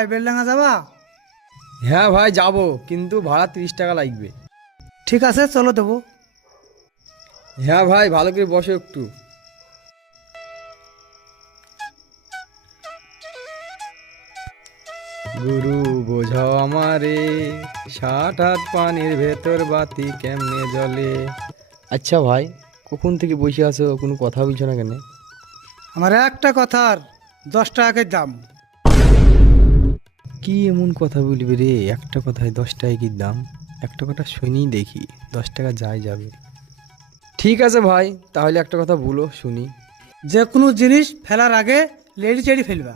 ভাই বেলডাঙ্গা যাবা? হ্যাঁ ভাই যাব, কিন্তু ভাড়া 30 টাকা লাগবে। ঠিক আছে চলো দেবো। হ্যাঁ ভাই, ভালো করে বসো একটু। গুরু বোঝাও আমারে, 60 হাত পানির ভেতর বাতি কেমনে জ্বলে। আচ্ছা ভাই, কখন থেকে বসে আছো, কোনো কথা বলছো না কেন? আমার একটা কথার 10 টাকা দাম। কি এমন কথা বলবি রে, একটা কথায় 10 টাকা কি দাম? একটা কথা শুনি দেখি, 10 টাকা যায় যাবে। ঠিক আছে ভাই, তাহলে একটা কথা বলো শুনি। যে কোনো জিনিস ফেলার আগে লেডি চেড়ি ফেলবা।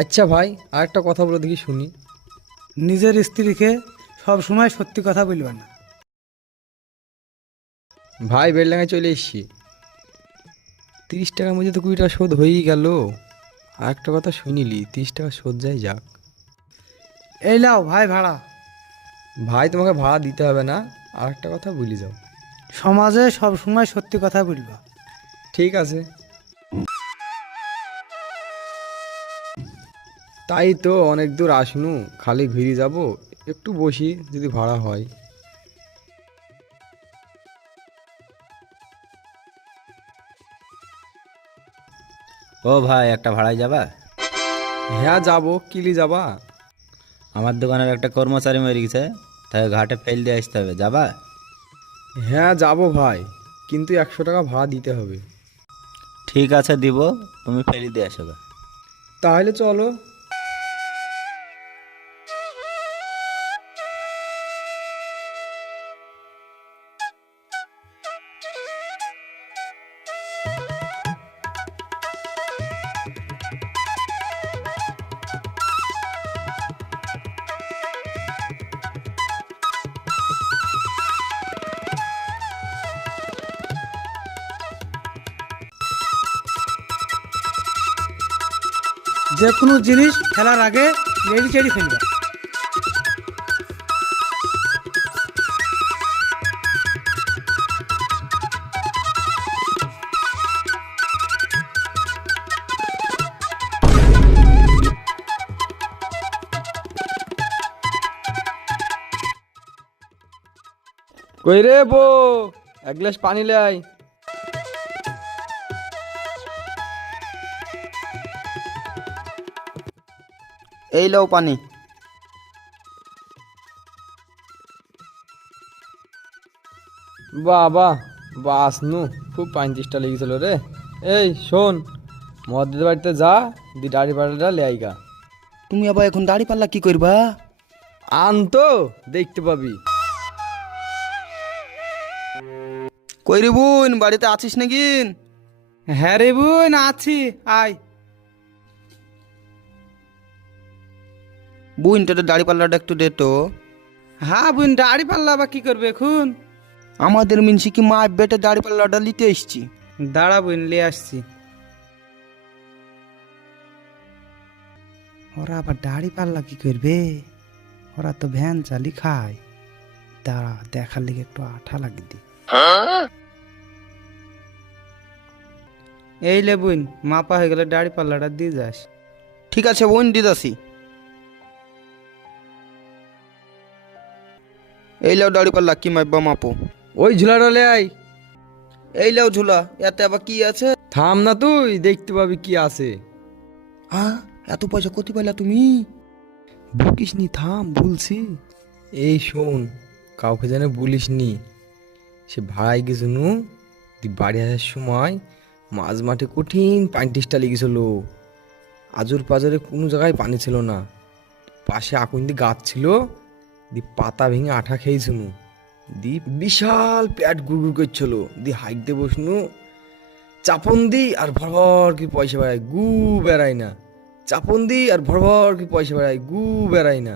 আচ্ছা ভাই, আর একটা কথা বলো দেখি শুনি। নিজের স্ত্রীকে সব সময় সত্যি কথা বলবা না। ভাই বেলডাঙায় চলে এসছি। 30 টাকার মধ্যে তো 20 টাকা শোধ হয়েই গেল। আর একটা কথা শুনিলি, 30 টাকা শোধ যায় যাক। এই লাও ভাই ভাড়া। ভাই তোমাকে ভাড়া দিতে হবে না, আর একটা কথা ভুলে যাও। সমাজে সব সময় সত্যি কথা বলবা। ঠিক আছে। তাই তো অনেক দূর আসনু, খালি ঘুরে যাব, একটু বসি যদি ভাড়া হয়। ও ভাই, একটা ভাড়ায় যাবা? হ্যাঁ যাব, কিলি যাবা? আমার দোকানের একটা কর্মচারী মরে গেছে, তাই ঘাটে ফেল দিয়ে আসতে হবে, যাবা? হ্যাঁ যাব ভাই, কিন্তু 100 টাকা ভাড়া দিতে হবে। ঠিক আছে দিব, তুমি ফেলি দিয়ে আসবে। তাহলে চলো। যে কোনো জিনিস ফেলার আগে লেডি চেড়ি ফেলবা। কই রে বউ, এক গ্লাস পানি লাই। এই লও পানি। বাহ বাহ, বাস নু খুব পানি চেষ্টা লেগেছিল রে। এই শোন, মদের বাড়িতে যা, দি দাড়ি পাল্লাটা লে আইগা। তুমি আবার এখন দাড়ি পাল্লা কি করবা? আন তো, দেখতে পাবি। কই রে বোন, বাড়িতে আছিস নাকি? হ্যাঁ রে বোন আছি, আয়। বোন তোর দাড়ি পাল্লাটা একটু দে তো। হ্যাঁ বোন, দাড়ি পাল্লা বা কি করবে এখন? আমাদের মিনসি কি মা বেটে দাড়ি পাল্লাটা নিতে এসছি। দাঁড়া বোন, নিয়ে আসছি। ওরা আবার দাড়ি পাল্লা কি করবে? ওরা তো ভ্যান চালি খায়। দাঁড়া, দেখার লিগে একটু আঠা লাগি দি। এই লে বোন, মাপা হয়ে গেলে দাড়ি পাল্লাটা দিয়ে যাস। ঠিক আছে বোন, দিদাসি। এই লাও দাড়ি পাল্লা, কি মাইবা মাপো। ওই ঝুলাটা লে আই। এই লাও ঝুলা, এতে আবার কি আছে? থাম না তুই, দেখতে পাবি কি আছে। হ্যাঁ, এত পয়সা কোথি পাইলা তুমি? বকিস নি, থাম বলছি। এই শোন, কাউকে যেন বলিস নি। সে ভাড়ায় গেছে নু, দি বাড়ি আসার সময় মাঝ মাঠে কঠিন পানি টেস্টা লেগেছিল। আজর পাজরে কোনো জায়গায় পানি ছিল না। পাশে আকুন্দি গাছ ছিল, দি পাতা ভেঙে আঠা খেয়েছিল। দি বিশাল পেট গুড় করছিল। দি হাইকতে বসনু, চাপন দি আর ভরভর কি পয়সা বেড়ায়, গু বেড়ায় না। চাপন দি আর ভরভর কি পয়সা বেড়ায়, গু বেড়ায় না।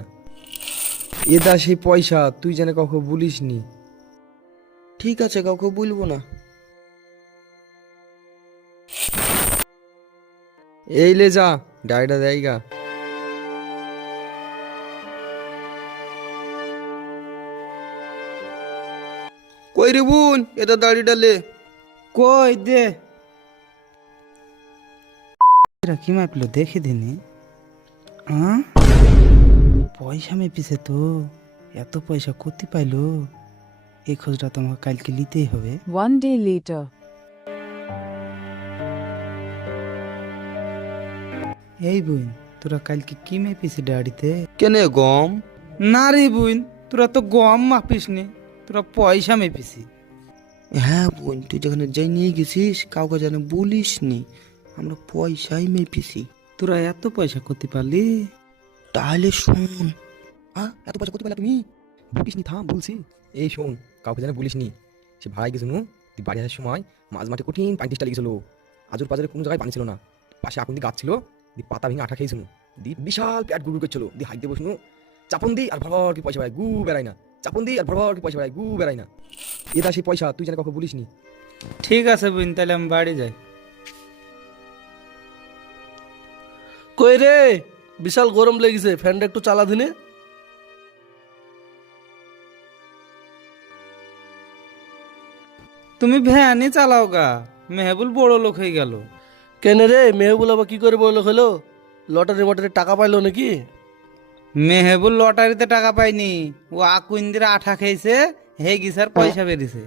এদা সেই পয়সা তুই যেন কাউকে বলিস নি। ঠিক আছে, কাউকে বলবো না। এই লে যা, ডায়টা দেয়গা। কই রে বোন, এটা দাড়িটা লে। কই দে। ছেলেরা কি মাপলো দেখে দিনি। পয়সা মেপিছে তো, এত পয়সা কোথি পাইলো? এই খোঁজটা তোমাকে কালকে নিতেই হবে। 1 day later. এই বোন, তোরা কালকে কি মেপিছি ডাড়িতে? কেনে গম? না রে বোন, তোরা তো গম মাপিস নি, তোরা পয়সা মেপিছি। হ্যাঁ বোন, তুই যেখানে যাই নিয়ে গেছিস কাউকে যেন বলিস নি, আমরা পয়সাই মেপিছি। তোরা এত পয়সা কোথি পারলি? তাহলে শোন। এত পয়সা করতে পারলা তুমি? বকিস নি, থাম বলছি। এই শোন, কাউকে যেন বলিস নি। সে ভাড়ায় গেছিল, তুই বাড়ি আসার সময় মাঝ মাঠে কঠিন পানি টেস্টা লেগেছিল। আজুর পাজরে কোনো জায়গায় পানি ছিল না, পাশে এখন গাছ ছিল, দি পাতা ভেঙে আঠা খেয়েছিল, দি বিশাল পেট গুড় করছিল, দি হাইতে বসনু চাপন দি আর ভরভর কি পয়সা বেড়ায়, গু বেড়ায় না। চাপন দি আর ভরভর কি পয়সা বেড়ায়, গু বেড়ায় না। এটা সেই পয়সা, তুই যেন কাউকে বলিস নি। ঠিক আছে বোন, তাহলে আমি বাড়ি যাই। কই রে, বিশাল গরম লেগেছে, ফ্যানটা একটু চালা দিনে। তুমি ভ্যানই চালাও গা, মেহবুল বড় লোক হয়ে গেল। কেন রে, মেহবুল আবার কি করে বললো হলো? লটারি মটারি টাকা পাইলো নাকি? মেহবুল লটারিতে টাকা পাইনি, ও আকুইন্দির আঠা খেয়েছে, হে গিসার পয়সা বেরিয়েছে।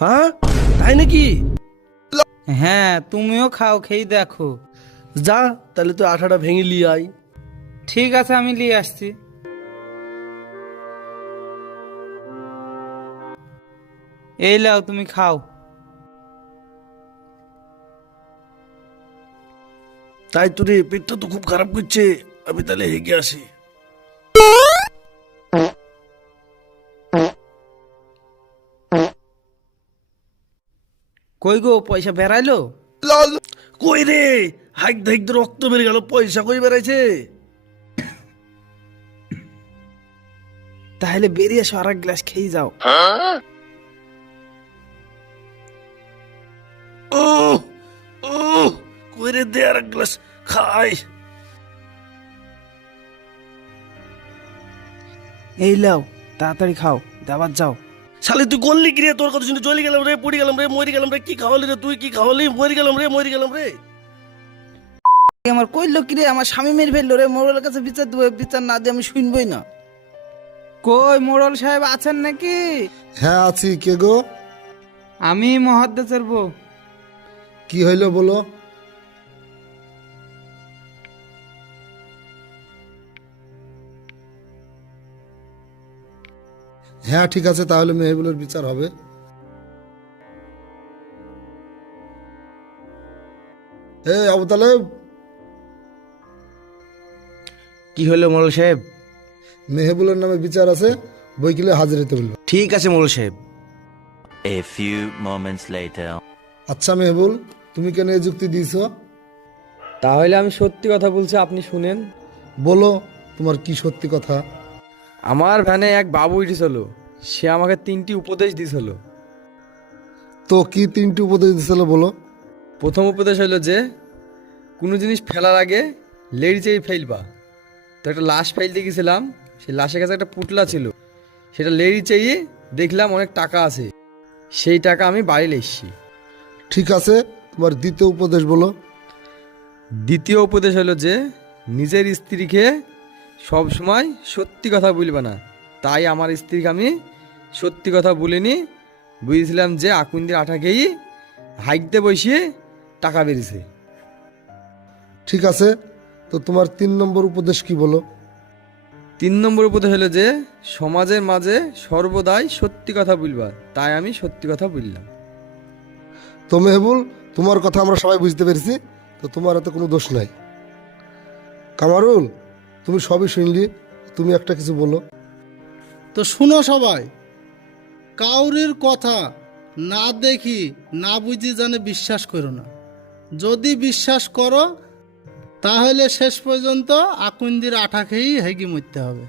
হ্যাঁ তাই নাকি? হ্যাঁ, তুমিও খাও, খেয়ে দেখো। যা তাহলে তুই আঠাটা ভেঙে লিয়ে আই। ঠিক আছে, আমি নিয়ে আসছি। এই লাও, তুমি খাও। তাই তো রে, পেটটা তো খুব খারাপ করছে, আমি তাহলে হেগে আসি। কই গো, পয়সা বেড়াইলো? কই রে, হাইক হাইক রক্ত বেরিয়ে গেল, পয়সা কই বেড়াইছে? তাহলে বেরিয়ে এসো, আর এক গ্লাস খেয়ে যাও। ও ও, কই রে, দে আর এক গ্লাস খাই। এই লাও, তাড়াতাড়ি খাও, দাবার যাও। শালি তুই করলি কি রে? তোর কথা শুনে চলে গেলাম রে, পড়ে গেলাম রে, মরে গেলাম রে। কি খাওয়ালি রে তুই? কি খাওয়ালি? মরে গেলাম রে, মরে গেলাম রে। আমার কইলো কি রে, আমার স্বামী মেরে ফেললো রে, মোড়লের কাছে বিচার দেবো, বিচার না দিয়ে আমি শুনবই না। কই মোড়ল সাহেব আছেন নাকি? হ্যাঁ আছি। কে গো? আমি মহাদ্দেশের বউ। কি হইল বলো? হ্যাঁ ঠিক আছে, তাহলে মেহবুলের বিচার হবে। আবু তালেব, কি হলো মোড়ল সাহেব? মেহবুলের নামে বিচার আছে, বইকিলে হাজির হতে বললো। ঠিক আছে মোড়ল সাহেব। A few moments later. আচ্ছা মেহবুল, তুমি কেন এই যুক্তি দিয়েছ? তাহলে আমি সত্যি কথা বলছি, আপনি শুনেন। বলো, তোমার কি সত্যি কথা? আমার ভ্যানে এক বাবু উঠেছিল, সে আমাকে 3টি উপদেশ দিয়েছিল। তো কি 3টি উপদেশ দিয়েছিল বলো? প্রথম উপদেশ হলো যে কোনো জিনিস ফেলার আগে লেড়ি চেয়ে ফেলবা। তো একটা লাশ ফেলতে গেছিলাম, সেই লাশের কাছে একটা পুটলা ছিল, সেটা লেড়ি চেয়ে দেখলাম অনেক টাকা আছে, সেই টাকা আমি বাড়ি এসেছি। ঠিক আছে, তোমার দ্বিতীয় উপদেশ বলো। দ্বিতীয় উপদেশ হলো যে নিজের স্ত্রীকে সব সময় সত্যি কথা বলবে না। তাই আমার স্ত্রীকে আমি সত্যি কথা বলিনি, বুঝেছিলাম যে আকুন্দির আঠা খেয়েই হাইকতে বসিয়ে টাকা বেরিয়েছে। ঠিক আছে, তো তোমার 3 নম্বর উপদেশ কি বলো? 3 নম্বর উপদেশ হলো যে সমাজের মাঝে সর্বদাই সত্যি কথা বলবা, তাই আমি সত্যি কথা বললাম। তো মেহবুল, তোমার কথা আমরা সবাই বুঝতে পেরেছি, তো তোমার এত কোনো দোষ নাই। কামারুল, তুমি সবই শুনলি, তুমি একটা কিছু বলো। তো শুনো সবাই, কাউরির কথা না দেখি না বুঝি জানে বিশ্বাস করো না। যদি বিশ্বাস করো তাহলে শেষ পর্যন্ত আকুন্দির আঠা খেয়েই হেগি মরতে হবে।